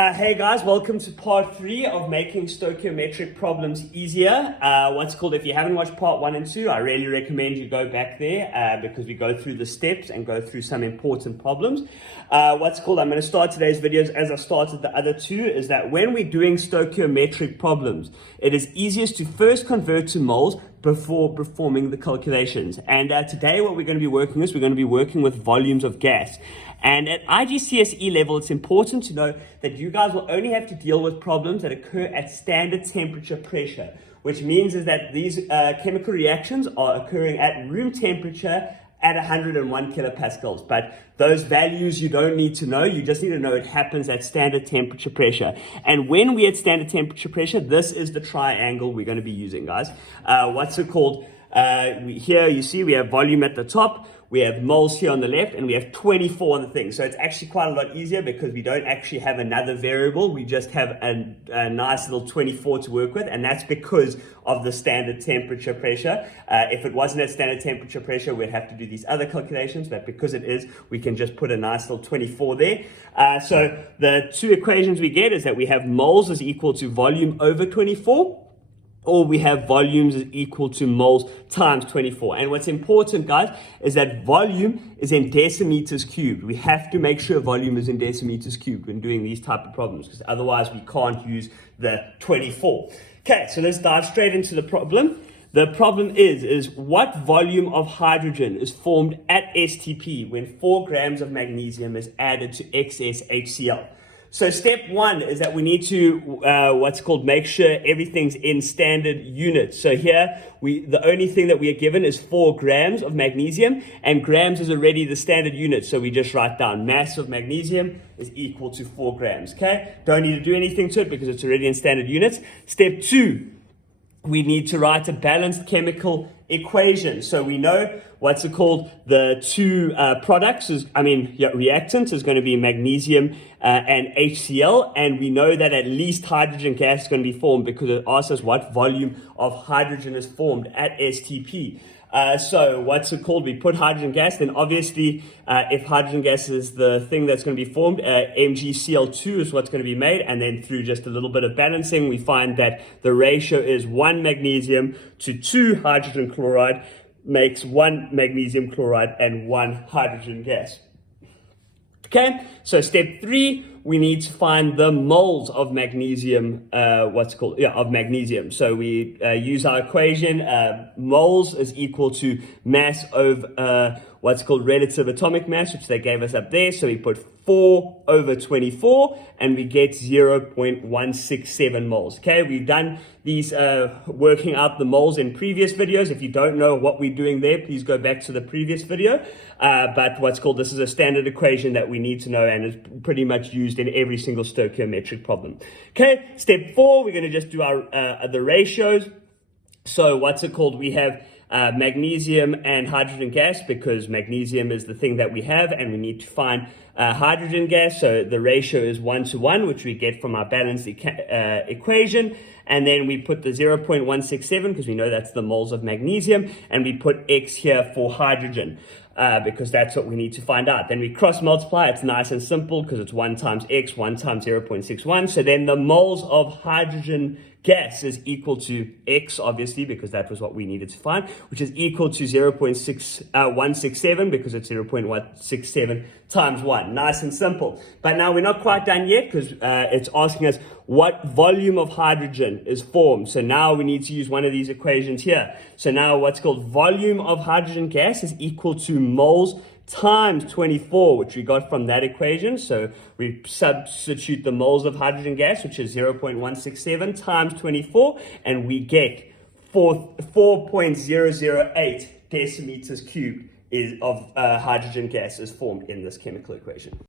Hey guys, welcome to part 3 of making stoichiometric problems easier. If you haven't watched part 1 and 2, I really recommend you go back there because we go through the steps and go through some important problems. I'm going to start today's videos as I started the other two, is that when we're doing stoichiometric problems, it is easiest to first convert to moles before performing the calculations. And today what we're going to be working is we're going to be working with volumes of gas. And at IGCSE level, it's important to know that you guys will only have to deal with problems that occur at standard temperature pressure, which means is that these chemical reactions are occurring at room temperature at 101 kilopascals. But those values you don't need to know. You just need to know it happens at standard temperature pressure. And when we're at standard temperature pressure, this is the triangle we're going to be using, guys. Here you see we have volume at the top, we have moles here on the left, and we have 24 on the thing. So it's actually quite a lot easier because we don't actually have another variable. We just have a nice little 24 to work with, and that's because of the standard temperature pressure. If it wasn't at standard temperature pressure, we'd have to do these other calculations, but because it is, we can just put a nice little 24 there. So the two equations we get is that we have moles is equal to volume over 24, or we have volumes is equal to moles times 24. And what's important, guys, is that volume is in decimeters cubed. We have to make sure volume is in decimeters cubed when doing these type of problems, because otherwise we can't use the 24. Okay, so let's dive straight into the problem. The problem is what volume of hydrogen is formed at STP when 4 grams of magnesium is added to excess HCl. So step 1 is that we need to make sure everything's in standard units. So here the only thing that we are given is 4 grams of magnesium, and grams is already the standard unit. So we just write down mass of magnesium is equal to 4 grams. Okay, don't need to do anything to it because it's already in standard units. Step 2, we need to write a balanced chemical equation. So we know the two reactants is going to be magnesium and HCl, and we know that at least hydrogen gas is going to be formed because it asks us what volume of hydrogen is formed at STP. We put hydrogen gas, then obviously if hydrogen gas is the thing that's going to be formed, MgCl2 is what's going to be made, and then through just a little bit of balancing, we find that the ratio is 1 magnesium to 2 hydrogen chloride makes 1 magnesium chloride and 1 hydrogen gas. Okay, so step 3, we need to find the moles of magnesium, of magnesium. So we use our equation, moles is equal to mass over relative atomic mass, which they gave us up there. So we put 4 over 24, and we get 0.167 moles. Okay, we've done these working out the moles in previous videos. If you don't know what we're doing there, please go back to the previous video. This is a standard equation that we need to know, and is pretty much used in every single stoichiometric problem. Okay, step 4, we're going to just do our the ratios. So we have magnesium and hydrogen gas, because magnesium is the thing that we have, and we need to find hydrogen gas. So the ratio is 1 to 1, which we get from our balanced equation. And then we put the 0.167 because we know that's the moles of magnesium, and we put X here for hydrogen because that's what we need to find out. Then we cross multiply. It's nice and simple because it's 1 times X, 1 times 0.61. So then the moles of hydrogen gas is equal to X, obviously, because that was what we needed to find, which is equal to 0.167 because it's 0.167 times 1. Nice and simple. But now we're not quite done yet because it's asking us what volume of hydrogen is formed. So now we need to use one of these equations here. So now volume of hydrogen gas is equal to moles times 24, which we got from that equation. So we substitute the moles of hydrogen gas, which is 0.167 times 24, and we get 4.008 decimeters cubed of hydrogen gas is formed in this chemical equation.